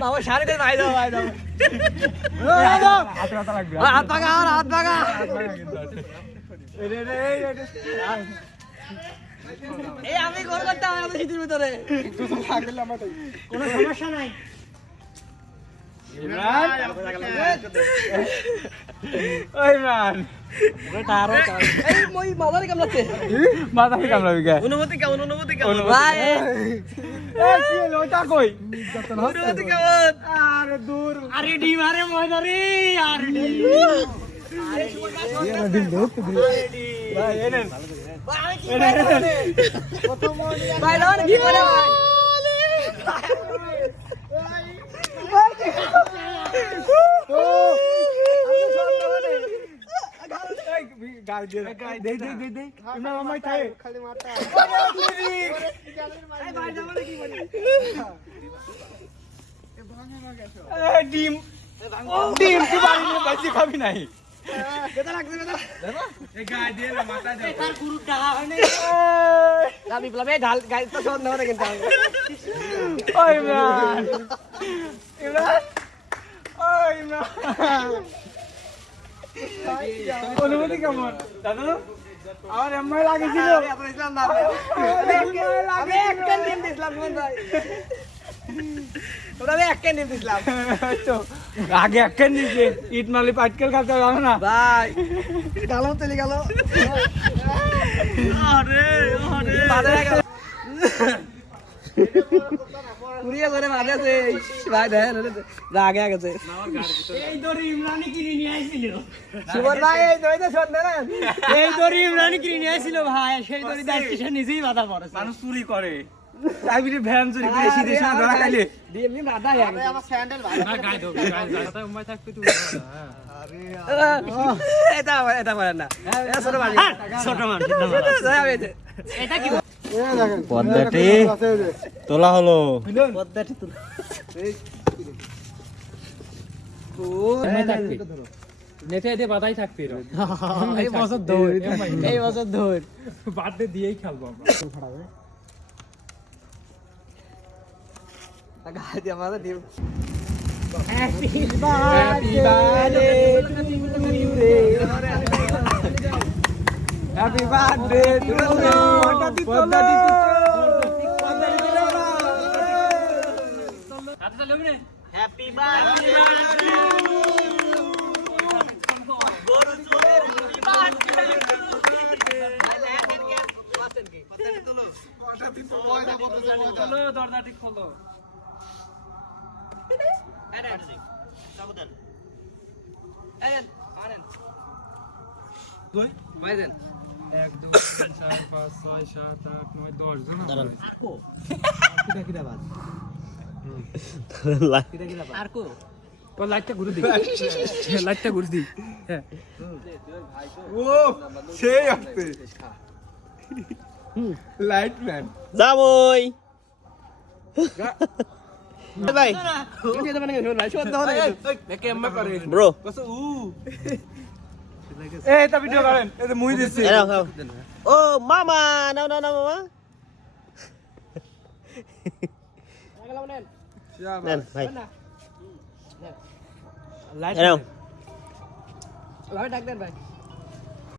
বাবা সাড়ে করে ভাই দাও হাত লাগবে হাত ভাগা এই আমি গোল করতে হবে আমাদের শীতের ভিতরে কোনো সমস্যা নাই ইমরান ওই মান এই মই মাদারে কামড়াচ্ছে মাথা কি কামড়াবি কে অনুমতি কেমন ভাই এই কি লোটা কই অনুমতি কেমন আরে দূর আরে ডিম আরে ময়দা রে আরে ডিম ভাই এনেন ভাই লাও কি করে ভাই দে ইমরান আমায় খায় খালি মারতা ভাই যাবো না কি বলি ডিম ডিম কি বাড়ি নিয়ে বেশি খাবি নাই বেদা লাগছে এই গায় দিয়ে না মাথা দাও তার গুরু টাকা হয় না গাবি প্লাবে ঢাল গাই তো সব না কিন্তু ওই ইমরান ওই ইমরান অনুমতি কেমন দাদু আমার এমআই লাগেছিল আমি একটা ডিম দিছিলাম ভাই তোরা একটা ডিম দিছিলাম তো আগে একটা নিচে ইট মালি পাটকেল খাতে জানো না ভাই গালো চলে গেল আরে বাজারে গেল কুড়িয়ে করে বাজাছে ভাই দেখেন রাগে গেছে এই দড়ি ইমরানি কিনে নিয়ে আসছিল সুমন ভাই এই দইতে শুনতে না এই দড়ি ইমরানি কিনে নিয়ে আসছিল ভাই সেই দড়ি দায়িত্ব সে নিজেই বাধা পড়েছে মানুষ চুরি করে তাইবিরে ভ্যান চুরি করে শীতের সময় ধরা খাইলে এমনি বাধা হয়ে গেছে আমার স্যান্ডেল ভাই না গায় দাও গায় উম্মাই থাকতে তুই এটা পারে না ছোট ভাই ছোট মানুষ এটা কি পদ্মাটি তোলা হলো পদ্মাটি তুল নেতে এতে বাধাই থাকতে এই বছর ধর এই বছর ধর বার্থডে দিয়েই খেলবো আমরা গায়ে দিয়ে আমাদের দিও happy birthday happy birthday to you পদ্মাটি হাতে চলে নে হ্যাপি বার্থডে গরু চুলের হ্যাপি বার্থডে চলো দরজাটি খোলো সাবধান কই ভাই দেন 1 2 3 4 5 6 7 8 9 10 জন দাঁড়ান কিটা বাদ আর কো তো লাইটটা ঘুরে দি লাইটটা ঘুরে দি হ্যাঁ ও সেই আসছে লাইট ম্যান যাবই ভাই কি দেব না ভাই শোন দাও না দেখে এমমা করে ব্রো কসু এই এটা ভিডিও করেন এই যে মুই দিছি ও মামা নাও মামা নেন ভাই লাইট নাও ভাই ডাক দেন ভাই